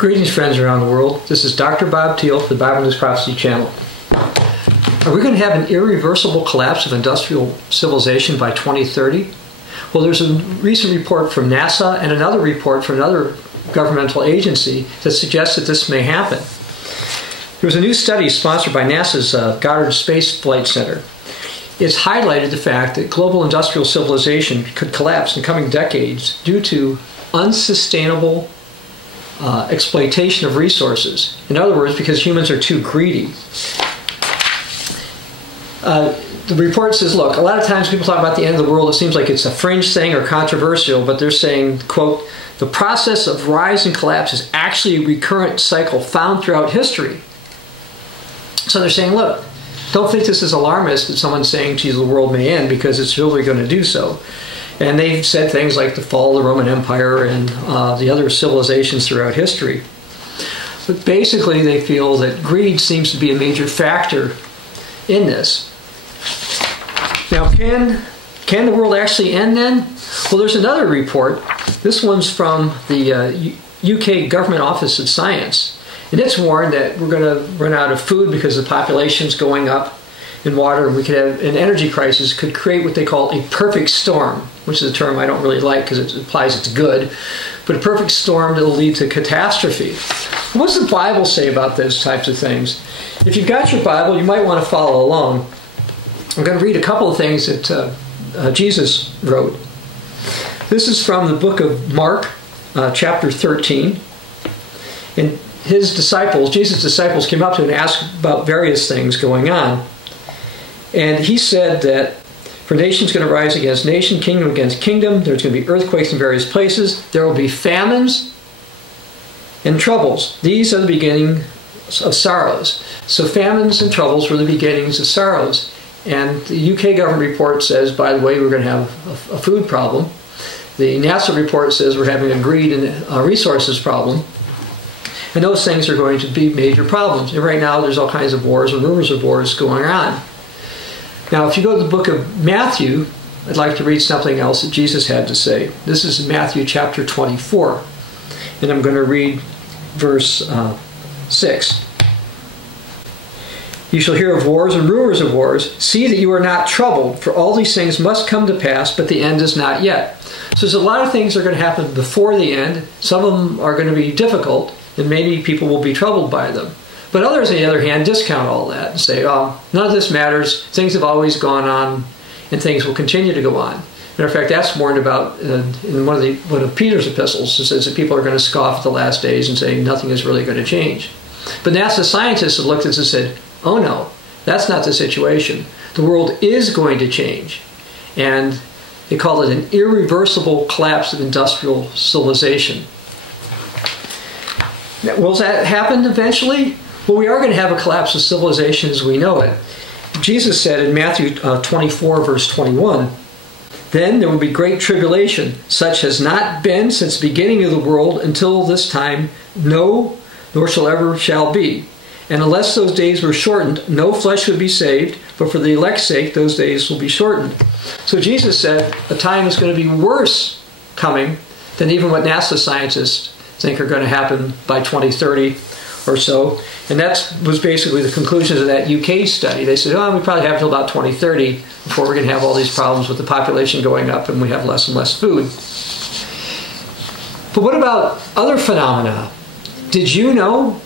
Greetings, friends around the world. This is Dr. Bob Thiel for the Bible News Prophecy Channel. Are we going to have an irreversible collapse of industrial civilization by 2030? Well, there's a recent report from NASA and another report from another governmental agency that suggests that this may happen. There was a new study sponsored by NASA's Goddard Space Flight Center. It's highlighted the fact that global industrial civilization could collapse in the coming decades due to unsustainable exploitation of resources. In other words, because humans are too greedy. The report says, look, a lot of times people talk about the end of the world, it seems like it's a fringe thing or controversial, but they're saying, quote, the process of rise and collapse is actually a recurrent cycle found throughout history. So they're saying, look, don't think this is alarmist that someone's saying, geez, the world may end, because it's really going to do so. And they've said things like the fall of the Roman Empire and the other civilizations throughout history. But basically they feel that greed seems to be a major factor in this. Now, can the world actually end then? Well, there's another report. This one's from the UK Government Office of Science. And it's warned that we're going to run out of food because the population's going up in water, and we could have an energy crisis could create what they call a perfect storm, which is a term I don't really like because it implies it's good, but a perfect storm that will lead to catastrophe. What does the Bible say about those types of things? If you've got your Bible, you might want to follow along. I'm going to read a couple of things that Jesus wrote. This is from the book of Mark, chapter 13. And his disciples, Jesus' disciples, came up to him and asked about various things going on. And he said that for nation's going to rise against nation, kingdom against kingdom, there's going to be earthquakes in various places, there will be famines and troubles. These are the beginning of sorrows. So famines and troubles were the beginnings of sorrows. And the UK government report says, by the way, we're going to have a food problem. The NASA report says we're having a greed and resources problem. And those things are going to be major problems. And right now there's all kinds of wars and rumors of wars going on. Now, if you go to the book of Matthew, I'd like to read something else that Jesus had to say. This is Matthew chapter 24. And I'm going to read verse 6. You shall hear of wars and rumors of wars. See that you are not troubled, for all these things must come to pass, but the end is not yet. So there's a lot of things that are going to happen before the end. Some of them are going to be difficult, and maybe people will be troubled by them. But others, on the other hand, discount all that and say, oh, none of this matters. Things have always gone on, and things will continue to go on. Matter of fact, that's warned about in one of Peter's epistles. It says that people are going to scoff at the last days and say nothing is really going to change. But NASA scientists have looked at this and said, oh no, that's not the situation. The world is going to change. And they call it an irreversible collapse of industrial civilization. Now, will that happen eventually? Well, we are going to have a collapse of civilization as we know it. Jesus said in Matthew 24, verse 21, then there will be great tribulation, such has not been since the beginning of the world until this time, no, nor shall ever shall be. And unless those days were shortened, no flesh would be saved, but for the elect's sake, those days will be shortened. So Jesus said a time is going to be worse coming than even what NASA scientists think are going to happen by 2030 or so. And that was basically the conclusions of that UK study. They said, oh, we probably have until about 2030 before we're going to have all these problems with the population going up and we have less and less food. But what about other phenomena? Did you know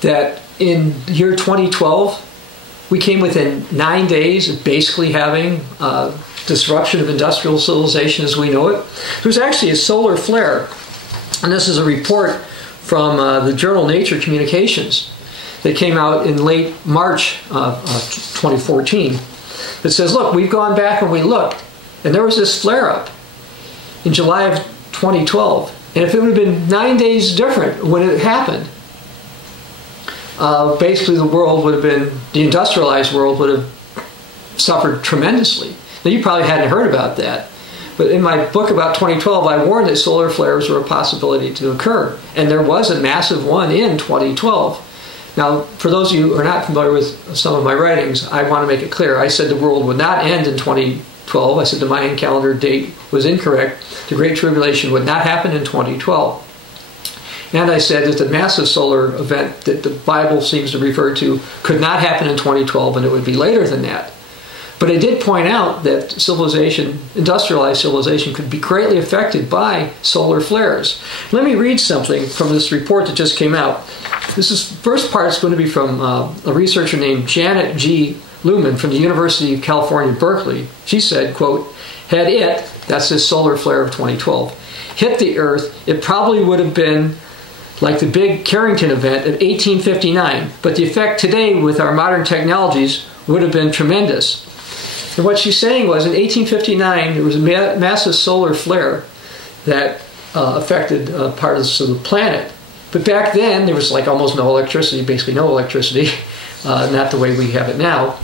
that in the year 2012, we came within 9 days of basically having disruption of industrial civilization as we know it? There was actually a solar flare, and this is a report from the journal Nature Communications that came out in late March of 2014 that says, look, we've gone back and we looked, and there was this flare-up in July of 2012. And if it would have been 9 days different when it happened, basically the industrialized world would have suffered tremendously. Now, you probably hadn't heard about that. But in my book about 2012, I warned that solar flares were a possibility to occur. And there was a massive one in 2012. Now, for those of you who are not familiar with some of my writings, I want to make it clear. I said the world would not end in 2012. I said the Mayan calendar date was incorrect. The Great Tribulation would not happen in 2012. And I said that the massive solar event that the Bible seems to refer to could not happen in 2012, and it would be later than that. But I did point out that civilization, industrialized civilization, could be greatly affected by solar flares. Let me read something from this report that just came out. First part is going to be from a researcher named Janet G. Luhman from the University of California, Berkeley. She said, quote, had it, that's this solar flare of 2012, hit the Earth, it probably would have been like the big Carrington event of 1859, but the effect today with our modern technologies would have been tremendous. And what she's saying was, in 1859, there was a massive solar flare that affected parts of the planet. But back then, there was like almost no electricity, basically no electricity, not the way we have it now.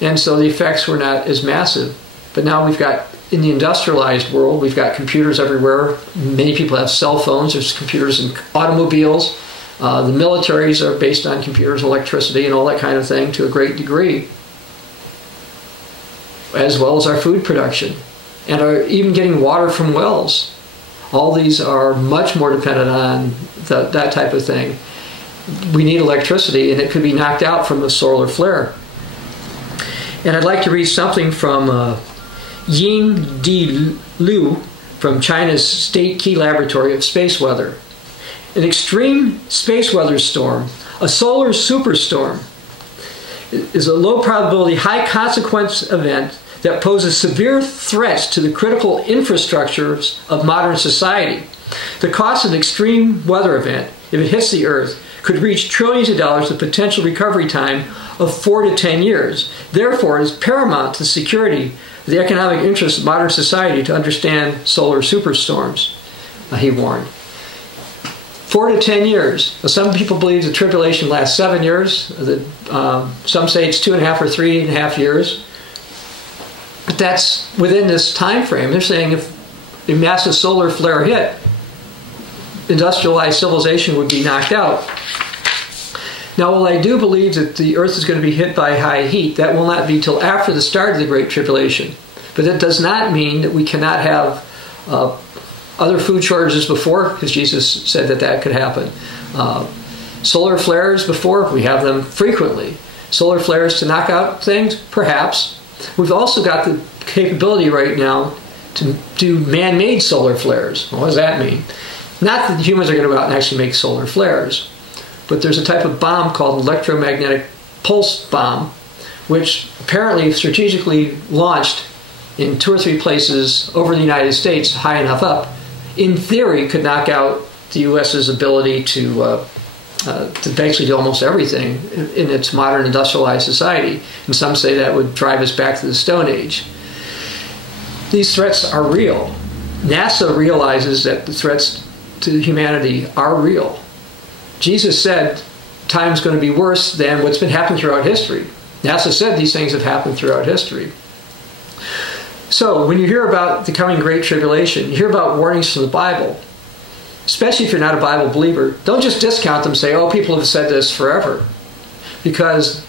And so the effects were not as massive. But now we've got, in the industrialized world, we've got computers everywhere. Many people have cell phones. There's computers in automobiles. The militaries are based on computers, electricity, and all that kind of thing to a great degree, as well as our food production, and are even getting water from wells. All these are much more dependent on that type of thing. We need electricity, and it could be knocked out from a solar flare. And I'd like to read something from Ying Di Liu from China's State Key Laboratory of Space Weather. An extreme space weather storm, a solar superstorm, is a low probability, high consequence event that poses severe threats to the critical infrastructures of modern society. The cost of an extreme weather event, if it hits the Earth, could reach trillions of dollars with potential recovery time of 4 to 10 years. Therefore, it is paramount to the security of the economic interests of modern society to understand solar superstorms, he warned. 4 to 10 years. Now, some people believe the tribulation lasts 7 years. Some say it's 2.5 or 3.5 years. But that's within this time frame. They're saying if a massive solar flare hit, industrialized civilization would be knocked out. Now, while I do believe that the Earth is going to be hit by high heat, that will not be till after the start of the Great Tribulation. But that does not mean that we cannot have other food shortages before, because Jesus said that that could happen. Solar flares before, we have them frequently. Solar flares to knock out things, perhaps. We've also got the capability right now to do man-made solar flares. What does that mean? Not that humans are going to go out and actually make solar flares, but there's a type of bomb called an electromagnetic pulse bomb, which apparently strategically launched in 2 or 3 places over the United States, high enough up, in theory could knock out the U.S.'s ability to basically do almost everything in its modern industrialized society. And some say that would drive us back to the Stone Age. These threats are real. NASA realizes that the threats to humanity are real. Jesus said time's going to be worse than what's been happening throughout history. NASA said these things have happened throughout history. So when you hear about the coming Great Tribulation, you hear about warnings from the Bible, especially if you're not a Bible believer, don't just discount them and say, oh, people have said this forever. Because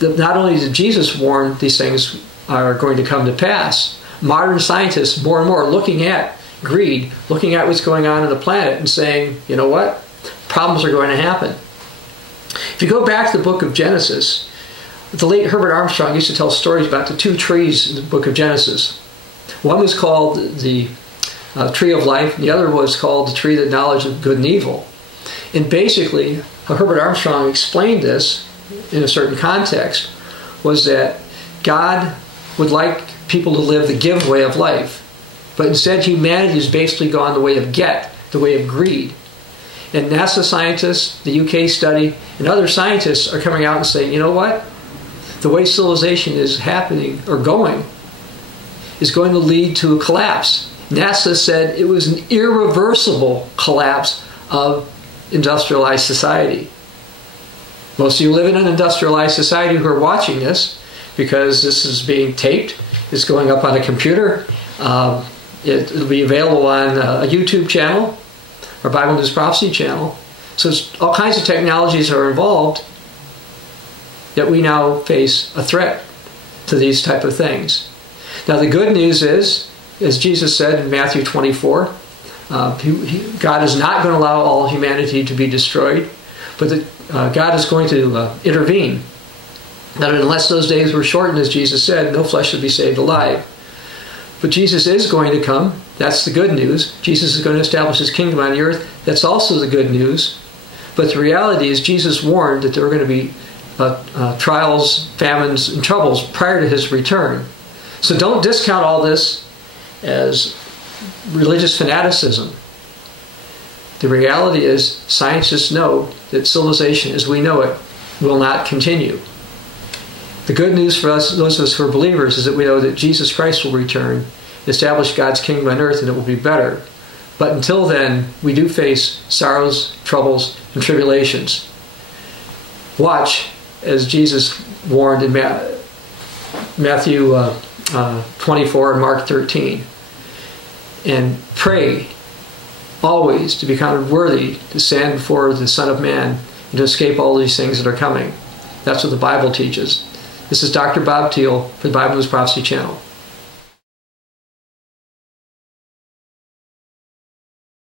not only did Jesus warn these things are going to come to pass, modern scientists more and more are looking at greed, looking at what's going on the planet and saying, you know what? Problems are going to happen. If you go back to the book of Genesis, the late Herbert Armstrong used to tell stories about the 2 trees in the book of Genesis. One was called the tree of life, and the other was called the tree of the knowledge of good and evil. And basically, how Herbert Armstrong explained this in a certain context was that God would like people to live the give way of life, but instead humanity has basically gone the way of get, the way of greed. And NASA scientists, the UK study, and other scientists are coming out and saying, you know what? The way civilization is happening, or going, is going to lead to a collapse. NASA said it was an irreversible collapse of industrialized society. Most of you live in an industrialized society who are watching this, because this is being taped. It's going up on a computer. It'll be available on a YouTube channel, or Bible News Prophecy channel. So all kinds of technologies are involved, yet we now face a threat to these type of things. Now the good news is, as Jesus said in Matthew 24, God is not going to allow all humanity to be destroyed, but that God is going to intervene. That unless those days were shortened, as Jesus said, no flesh should be saved alive. But Jesus is going to come. That's the good news. Jesus is going to establish his kingdom on the earth. That's also the good news. But the reality is Jesus warned that there were going to be trials, famines, and troubles prior to his return. So don't discount all this as religious fanaticism. The reality is scientists know that civilization as we know it will not continue. The good news for us, those of us who are believers, is that we know that Jesus Christ will return, establish God's kingdom on earth, and it will be better. But until then, we do face sorrows, troubles, and tribulations. Watch, as Jesus warned in Matthew 24 and Mark 13. And pray always to be counted worthy to stand before the Son of Man and to escape all these things that are coming. That's what the Bible teaches. This is Dr. Bob Thiel for the Bible News Prophecy Channel.